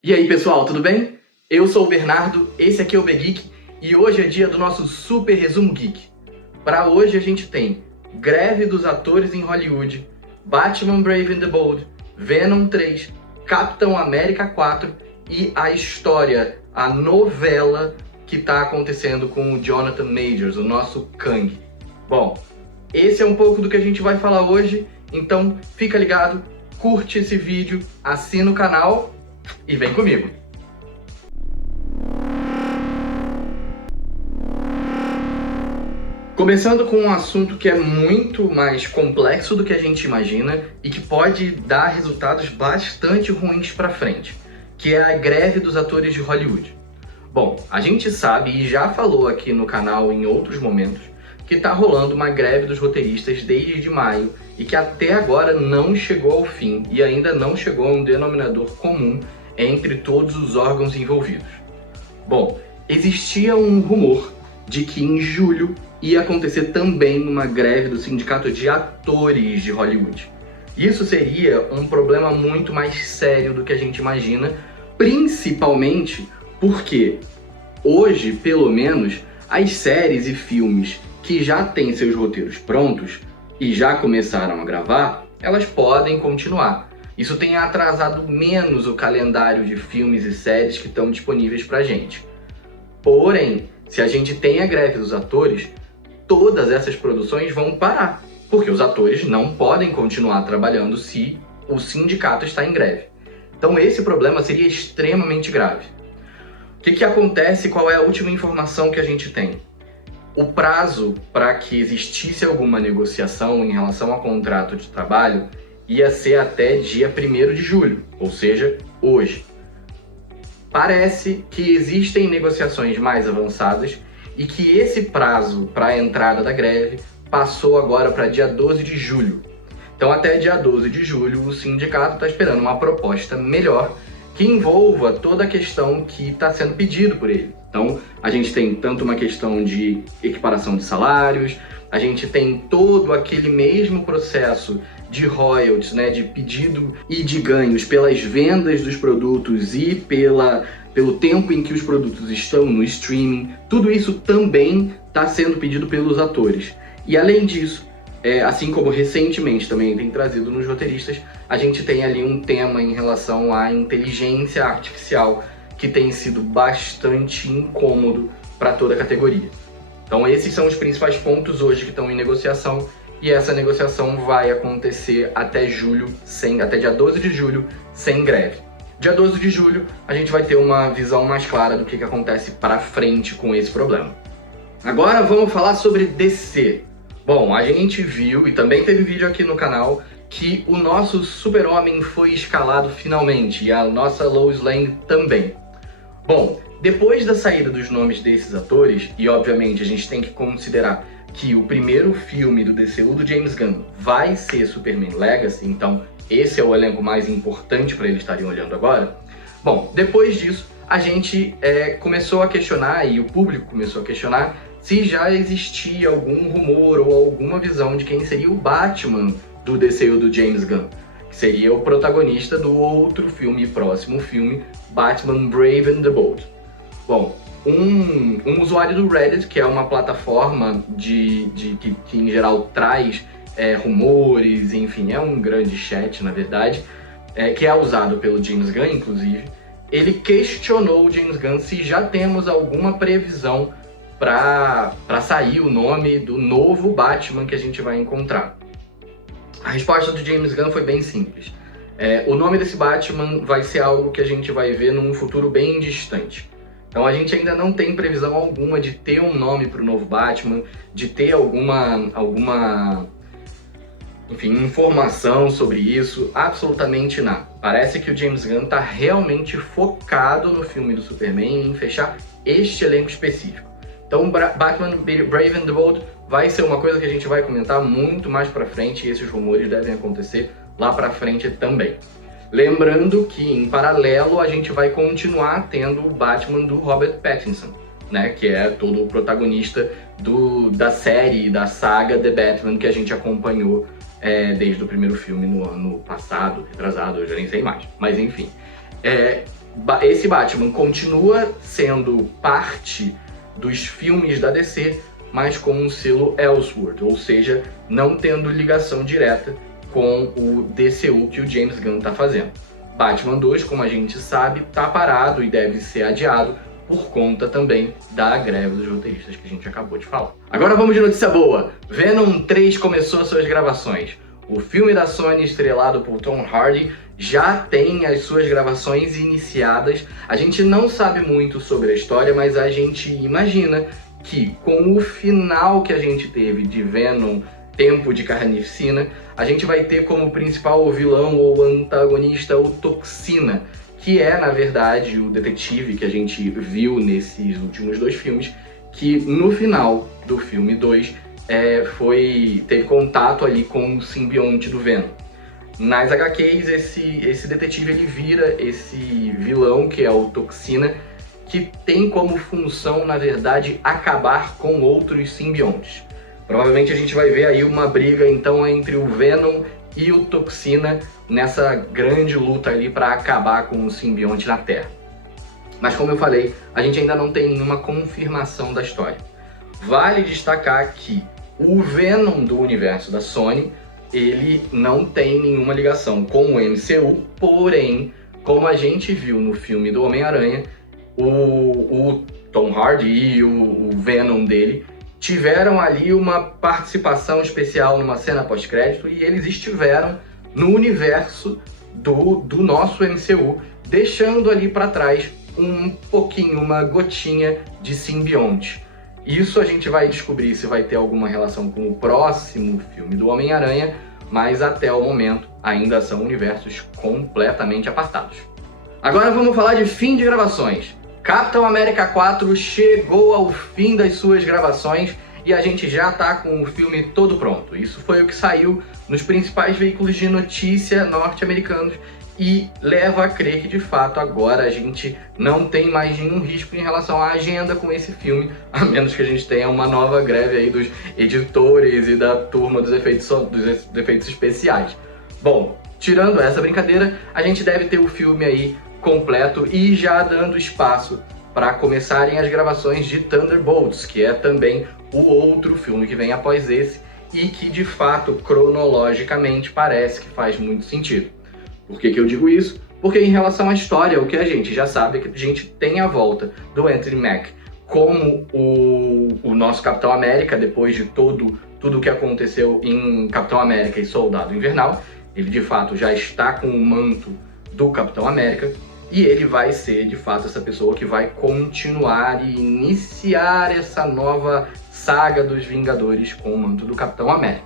E aí pessoal, tudo bem? Eu sou o Bernardo, esse aqui é o BGeek e hoje é dia do nosso Super Resumo Geek. Para hoje a gente tem greve dos atores em Hollywood, Batman Brave and the Bold, Venom 3, Capitão América 4 e a história, a novela que está acontecendo com o Jonathan Majors, o nosso Kang. Bom, esse é um pouco do que a gente vai falar hoje, então fica ligado, curte esse vídeo, assina o canal e vem comigo! Começando com um assunto que é muito mais complexo do que a gente imagina e que pode dar resultados bastante ruins para frente, que é a greve dos atores de Hollywood. Bom, a gente sabe e já falou aqui no canal em outros momentos que está rolando uma greve dos roteiristas desde maio e que até agora não chegou ao fim e ainda não chegou a um denominador comum entre todos os órgãos envolvidos. Bom, existia um rumor de que em julho ia acontecer também uma greve do sindicato de atores de Hollywood. Isso seria um problema muito mais sério do que a gente imagina, principalmente porque hoje, pelo menos, as séries e filmes que já têm seus roteiros prontos e já começaram a gravar, elas podem continuar. Isso tem atrasado menos o calendário de filmes e séries que estão disponíveis pra gente. Porém, se a gente tem a greve dos atores, todas essas produções vão parar, porque os atores não podem continuar trabalhando se o sindicato está em greve. Então esse problema seria extremamente grave. O que acontece? Qual é a última informação que a gente tem? O prazo para que existisse alguma negociação em relação ao contrato de trabalho ia ser até dia 1º de julho, ou seja, hoje. Parece que existem negociações mais avançadas e que esse prazo para a entrada da greve passou agora para dia 12 de julho. Então até dia 12 de julho o sindicato está esperando uma proposta melhor que envolva toda a questão que está sendo pedido por ele. Então a gente tem tanto uma questão de equiparação de salários, a gente tem todo aquele mesmo processo de royalties, né, de pedido e de ganhos pelas vendas dos produtos e pelo tempo em que os produtos estão no streaming. Tudo isso também está sendo pedido pelos atores. E além disso, assim como recentemente também tem trazido nos roteiristas, a gente tem ali um tema em relação à inteligência artificial que tem sido bastante incômodo para toda a categoria. Então esses são os principais pontos hoje que estão em negociação e essa negociação vai acontecer até julho, até dia 12 de julho, sem greve. Dia 12 de julho a gente vai ter uma visão mais clara do que acontece para frente com esse problema. Agora vamos falar sobre DC. Bom, a gente viu, e também teve vídeo aqui no canal, que o nosso Super-Homem foi escalado finalmente, e a nossa Lois Lane também. Bom, depois da saída dos nomes desses atores, e obviamente a gente tem que considerar que o primeiro filme do DCU do James Gunn vai ser Superman Legacy, então esse é o elenco mais importante para eles estarem olhando agora. Bom, depois disso a gente começou a questionar, e o público começou a questionar, se já existia algum rumor ou alguma visão de quem seria o Batman do DCU do James Gunn, que seria o protagonista do outro filme, próximo filme, Batman Brave and the Bold. Bom, um usuário do Reddit, que é uma plataforma que em geral traz rumores, enfim, é um grande chat, na verdade, que é usado pelo James Gunn, inclusive, ele questionou o James Gunn se já temos alguma previsão para sair o nome do novo Batman que a gente vai encontrar. A resposta do James Gunn foi bem simples. O nome desse Batman vai ser algo que a gente vai ver num futuro bem distante. Então a gente ainda não tem previsão alguma de ter um nome para o novo Batman, de ter alguma informação sobre isso, absolutamente nada. Parece que o James Gunn está realmente focado no filme do Superman em fechar este elenco específico. Então Batman Brave and the Bold vai ser uma coisa que a gente vai comentar muito mais pra frente e esses rumores devem acontecer lá pra frente também. Lembrando que, em paralelo, a gente vai continuar tendo o Batman do Robert Pattinson, né, que é todo o protagonista da série, da saga The Batman que a gente acompanhou desde o primeiro filme no ano passado, retrasado, eu já nem sei mais. Mas enfim, esse Batman continua sendo parte dos filmes da DC, mas com um selo Elseworld, ou seja, não tendo ligação direta com o DCU que o James Gunn está fazendo. Batman 2, como a gente sabe, está parado e deve ser adiado por conta também da greve dos roteiristas que a gente acabou de falar. Agora vamos de notícia boa. Venom 3 começou suas gravações. O filme da Sony, estrelado por Tom Hardy, já tem as suas gravações iniciadas. A gente não sabe muito sobre a história, mas a gente imagina que com o final que a gente teve de Venom, Tempo de Carnificina, a gente vai ter como principal vilão ou antagonista o Toxina, que é, na verdade, o detetive que a gente viu nesses últimos 2 filmes, que no final do filme 2 teve contato ali com o simbionte do Venom. Nas HQs, esse detetive ele vira esse vilão, que é o Toxina, que tem como função, na verdade, acabar com outros simbiontes. Provavelmente a gente vai ver aí uma briga, então, entre o Venom e o Toxina nessa grande luta ali para acabar com o simbionte na Terra. Mas como eu falei, a gente ainda não tem nenhuma confirmação da história. Vale destacar que o Venom do universo da Sony, ele não tem nenhuma ligação com o MCU, porém, como a gente viu no filme do Homem-Aranha, o Tom Hardy e o Venom dele tiveram ali uma participação especial numa cena pós-crédito e eles estiveram no universo do nosso MCU, deixando ali para trás um pouquinho, uma gotinha de simbionte. Isso a gente vai descobrir se vai ter alguma relação com o próximo filme do Homem-Aranha, mas até o momento ainda são universos completamente apartados. Agora vamos falar de fim de gravações. Capitão América 4 chegou ao fim das suas gravações e a gente já tá com o filme todo pronto. Isso foi o que saiu nos principais veículos de notícia norte-americanos e leva a crer que, de fato, agora a gente não tem mais nenhum risco em relação à agenda com esse filme, a menos que a gente tenha uma nova greve aí dos editores e da turma dos efeitos especiais. Bom, tirando essa brincadeira, a gente deve ter o filme aí completo e já dando espaço para começarem as gravações de Thunderbolts, que é também o outro filme que vem após esse e que, de fato, cronologicamente parece que faz muito sentido. Por que eu digo isso? Porque em relação à história, o que a gente já sabe é que a gente tem a volta do Anthony Mack como o nosso Capitão América, depois de tudo o que aconteceu em Capitão América e Soldado Invernal. Ele, de fato, já está com o manto do Capitão América e ele vai ser, de fato, essa pessoa que vai continuar e iniciar essa nova saga dos Vingadores com o manto do Capitão América.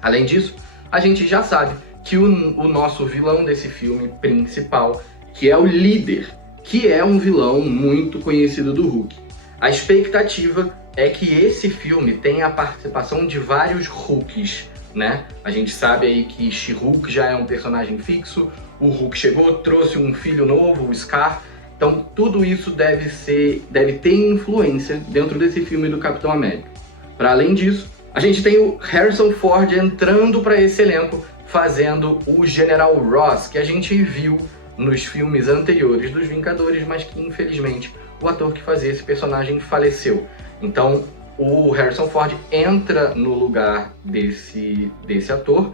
Além disso, a gente já sabe que o nosso vilão desse filme principal, que é o Líder, que é um vilão muito conhecido do Hulk. A expectativa é que esse filme tenha a participação de vários Hulks, né? A gente sabe aí que She-Hulk já é um personagem fixo, o Hulk chegou, trouxe um filho novo, o Scar, então tudo isso deve ter influência dentro desse filme do Capitão América. Para além disso, a gente tem o Harrison Ford entrando para esse elenco, fazendo o General Ross, que a gente viu nos filmes anteriores dos Vingadores, mas que infelizmente o ator que fazia esse personagem faleceu. Então o Harrison Ford entra no lugar desse ator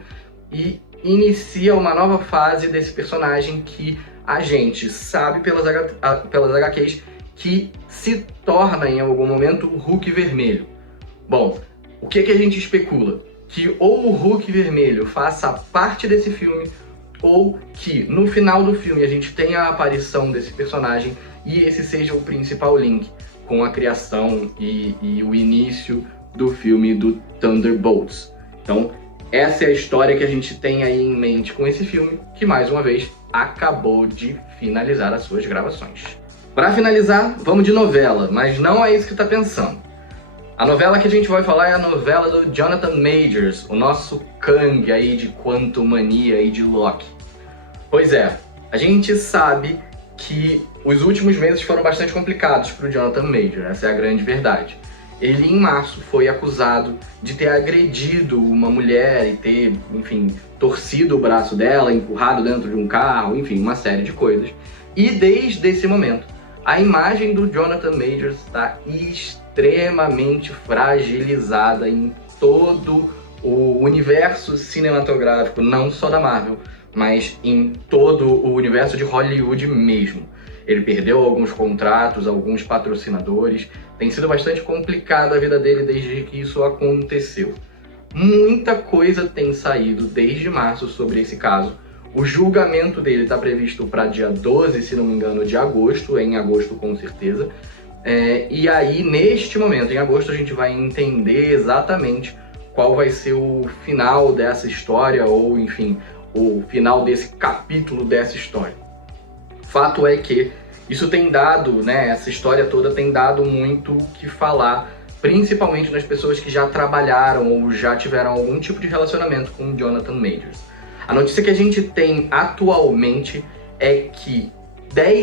e inicia uma nova fase desse personagem que a gente sabe pelas HQs que se torna em algum momento o Hulk Vermelho. Bom, o que a gente especula? Que ou o Hulk Vermelho faça parte desse filme, ou que no final do filme a gente tenha a aparição desse personagem e esse seja o principal link com a criação e o início do filme do Thunderbolts. Então, essa é a história que a gente tem aí em mente com esse filme, que mais uma vez acabou de finalizar as suas gravações. Para finalizar, vamos de novela, mas não é isso que está pensando. A novela que a gente vai falar é a novela do Jonathan Majors, o nosso Kang aí de Quantumania e de Loki. Pois é, a gente sabe que os últimos meses foram bastante complicados para o Jonathan Majors, essa é a grande verdade. Ele, em março, foi acusado de ter agredido uma mulher e ter, enfim, torcido o braço dela, empurrado dentro de um carro, enfim, uma série de coisas. E desde esse momento, a imagem do Jonathan Majors está extremamente fragilizada em todo o universo cinematográfico, não só da Marvel, mas em todo o universo de Hollywood mesmo. Ele perdeu alguns contratos, alguns patrocinadores, tem sido bastante complicada a vida dele desde que isso aconteceu. Muita coisa tem saído desde março sobre esse caso. O julgamento dele está previsto para dia 12, se não me engano, de agosto, em agosto com certeza. E aí, neste momento, em agosto, a gente vai entender exatamente qual vai ser o final dessa história, ou enfim, o final desse capítulo dessa história. Fato é que isso tem dado, essa história toda tem dado muito o que falar, principalmente nas pessoas que já trabalharam ou já tiveram algum tipo de relacionamento com o Jonathan Majors. A notícia que a gente tem atualmente é que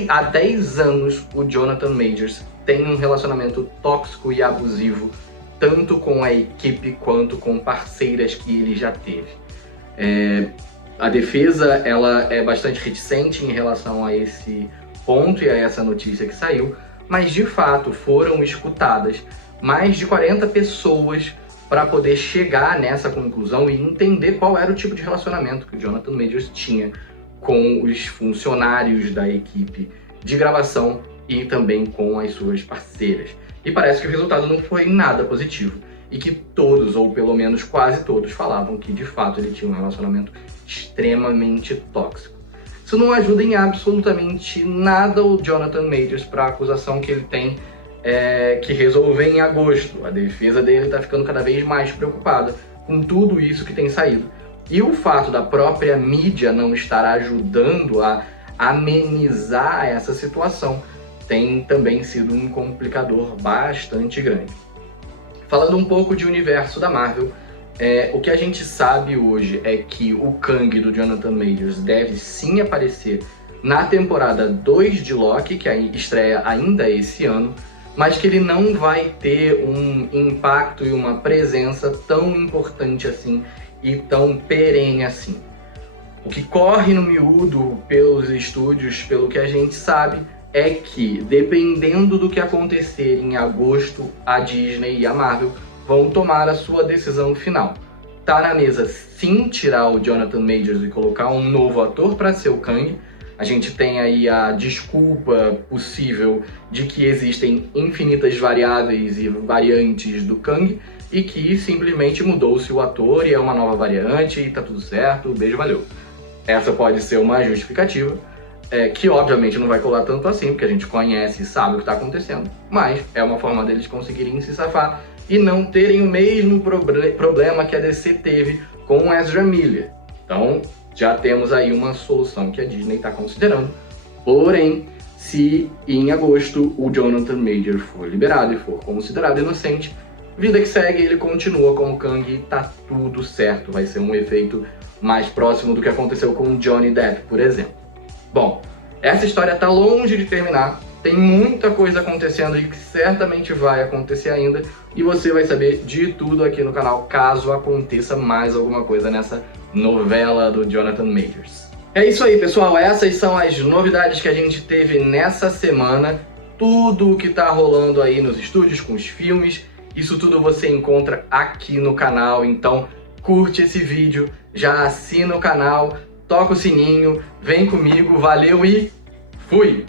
há 10 anos o Jonathan Majors tem um relacionamento tóxico e abusivo, tanto com a equipe quanto com parceiras que ele já teve. A defesa ela é bastante reticente em relação a esse ponto e a essa notícia que saiu, mas de fato foram escutadas mais de 40 pessoas para poder chegar nessa conclusão e entender qual era o tipo de relacionamento que o Jonathan Majors tinha com os funcionários da equipe de gravação e também com as suas parceiras. E parece que o resultado não foi nada positivo e que todos, ou pelo menos quase todos, falavam que de fato ele tinha um relacionamento extremamente tóxico. Isso não ajuda em absolutamente nada o Jonathan Majors para a acusação que ele tem que resolver em agosto. A defesa dele está ficando cada vez mais preocupada com tudo isso que tem saído. E o fato da própria mídia não estar ajudando a amenizar essa situação tem também sido um complicador bastante grande. Falando um pouco de universo da Marvel, o que a gente sabe hoje é que o Kang do Jonathan Majors deve sim aparecer na temporada 2 de Loki, que estreia ainda esse ano, mas que ele não vai ter um impacto e uma presença tão importante assim e tão perene assim. O que corre no miúdo pelos estúdios, pelo que a gente sabe, é que, dependendo do que acontecer em agosto, a Disney e a Marvel vão tomar a sua decisão final. Tá na mesa sim tirar o Jonathan Majors e colocar um novo ator para ser o Kang. A gente tem aí a desculpa possível de que existem infinitas variáveis e variantes do Kang e que simplesmente mudou-se o ator e é uma nova variante e tá tudo certo, beijo, valeu. Essa pode ser uma justificativa, que obviamente não vai colar tanto assim, porque a gente conhece e sabe o que está acontecendo, mas é uma forma deles conseguirem se safar e não terem o mesmo problema que a DC teve com o Ezra Miller. Então, já temos aí uma solução que a Disney está considerando. Porém, se em agosto o Jonathan Majors for liberado e for considerado inocente, vida que segue, ele continua como Kang e tá tudo certo. Vai ser um efeito mais próximo do que aconteceu com o Johnny Depp, por exemplo. Bom, essa história está longe de terminar. Tem muita coisa acontecendo e que certamente vai acontecer ainda. E você vai saber de tudo aqui no canal, caso aconteça mais alguma coisa nessa novela do Jonathan Majors. É isso aí, pessoal. Essas são as novidades que a gente teve nessa semana. Tudo o que tá rolando aí nos estúdios, com os filmes, isso tudo você encontra aqui no canal. Então, curte esse vídeo, já assina o canal, toca o sininho, vem comigo, valeu e fui!